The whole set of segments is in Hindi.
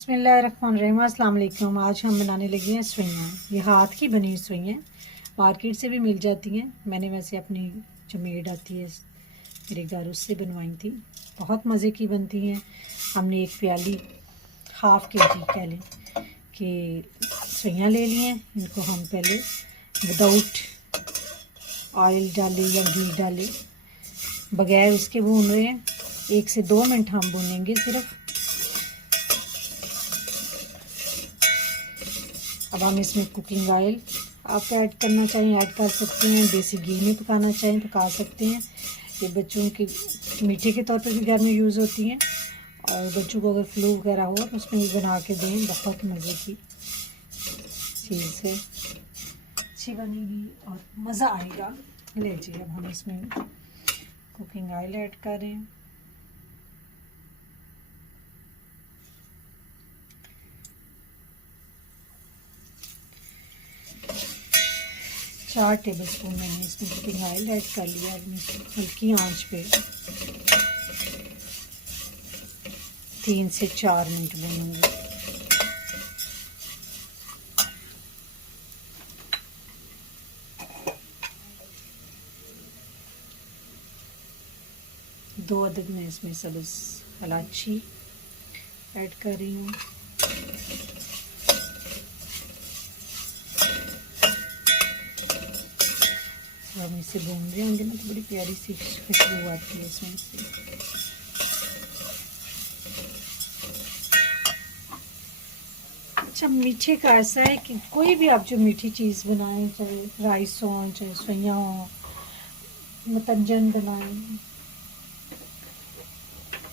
बिस्मिल्लाहिर्रहमानिर्रहीम। अस्सलाम वालेकुम। आज हम बनाने लगे हैं सुइयाँ। ये हाथ की बनी सुइयाँ मार्केट से भी मिल जाती हैं। मैंने वैसे अपनी जो मेड आती है मेरे घर उससे बनवाई थी। बहुत मज़े की बनती हैं। हमने एक प्याली हाफ़ के जी कह लें कि सुइयाँ ले ली हैं। इनको हम पहले विदाउट ऑयल डाले या घी डाले बगैर उसके भून रहे हैं। 1 से 2 मिनट हम भूनेंगे सिर्फ। अब हम इसमें कुकिंग ऑयल आप ऐड करना चाहें ऐड कर सकते हैं। देसी घी में पकाना चाहें पका सकते हैं। ये बच्चों के मीठे के तौर पर भी घर में यूज़ होती हैं और बच्चों को अगर फ्लू वगैरह हो तो उसमें भी बना के दें। बहुत मज़े की चीज़ है, अच्छी बनेगी और मज़ा आएगा। लीजिए अब हम इसमें कुकिंग ऑयल ऐड करें। चार टेबल स्पून मैंने इसमें कुकिंग ऑयल ऐड कर लिया। अब हल्की आंच पे 3 से 4 मिनट भूनूंगी। दो अदद मैं इसमें सब्ज़ इलायची ऐड कर रही हूँ। हम इसे भून रहे होंगे ना तो बड़ी प्यारी सी खुशबू आती है इसमें से। अच्छा, मीठे का ऐसा है कि कोई भी आप जो मीठी चीज़ बनाएं, चाहे राइस हो चाहे सुइयाँ हो, मतंजन बनाएं,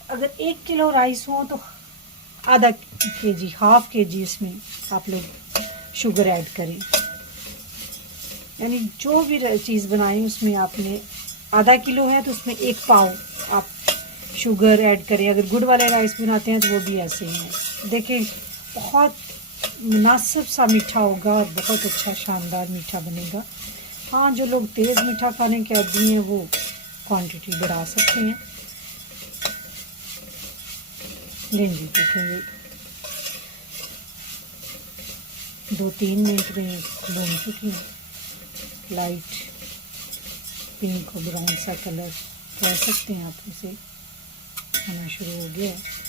अगर 1 किलो राइस हो तो आधा केजी हाफ़ केजी इसमें आप लोग शुगर ऐड करें। यानी जो भी चीज़ बनाएं उसमें आपने आधा किलो है तो उसमें 1 पाव आप शुगर ऐड करें। अगर गुड़ वाले राइस बनाते हैं तो वो भी ऐसे ही है। देखें बहुत मुनासिब सा मीठा होगा और बहुत अच्छा शानदार मीठा बनेगा। हाँ, जो लोग तेज़ मीठा खाने के आदी हैं वो क्वांटिटी बढ़ा सकते हैं। लेंगे देखेंगे 2-3 मिनट में भून चुकी हूँ। लाइट पिंक और ब्राउन सा कलर कह सकते हैं आप उसे होना शुरू हो गया है।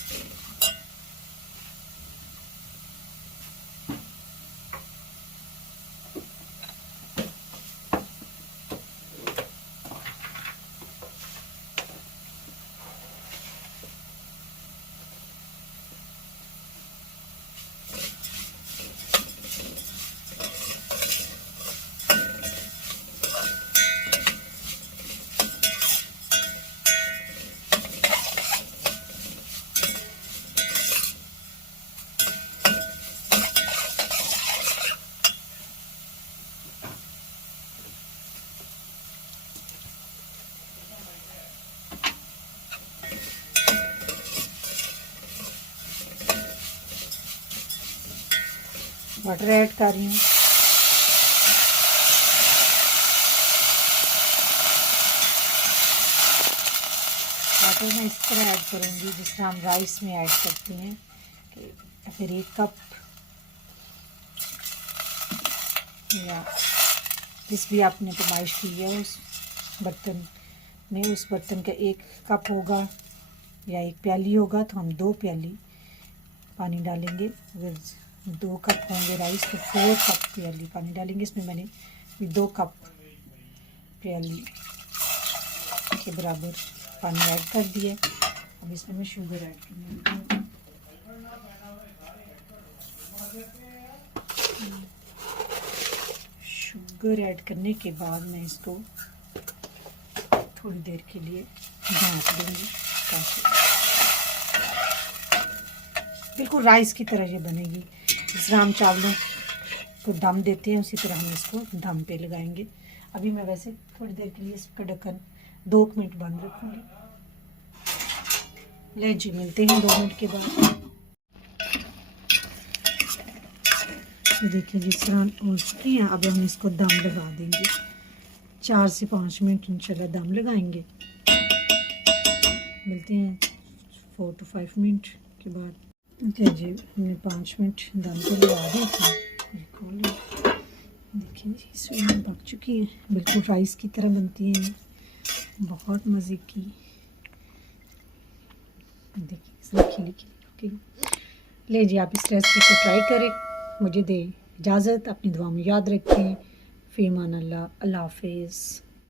बटर ऐड कर रही हूँ। बटर मैं इस तरह ऐड करूँगी जिस तरह हम राइस में ऐड करते हैं कि फिर 1 कप या जिस भी आपने पैमाइश की है उस बर्तन में, उस बर्तन का 1 कप होगा या 1 प्याली होगा तो हम 2 प्याली पानी डालेंगे। अगर 2 कप होंगे राइस तो 4 कप प्याली पानी डालेंगे। इसमें मैंने 2 कप प्याली के बराबर पानी ऐड कर दिया। अब इसमें मैं शुगर ऐड करूँगी। शुगर ऐड करने के बाद मैं इसको थोड़ी देर के लिए ढाँप दूँगी ताकि बिल्कुल राइस की तरह ये बनेगी। जिस तरह हम चावलों को दम देते हैं उसी तरह हम इसको दम पे लगाएंगे। अभी मैं वैसे थोड़ी देर के लिए इसका ढक्कन 2 मिनट बंद रखूँगी। ले जी, मिलते हैं 2 मिनट के बाद। देखिए जिस तरह हो चुकी हैं। अब हम इसको दम लगा देंगे। 4 से 5 मिनट इंशाल्लाह दम लगाएंगे। मिलते हैं 4 to 5 मिनट के बाद। जी हमने 5 मिनट दम पे लगा दी थी। बिल्कुल देखिए जी इसमें पक चुकी है, बिल्कुल राइस की तरह बनती है, बहुत मज़े की। देखिए इसमें खिली खिली ले जी, आप इस रेसिपी को ट्राई करें। मुझे दे इजाज़त, अपनी दुआ में याद रखें। फ़ी अमान अल्लाह, अल्लाह हाफ़िज़।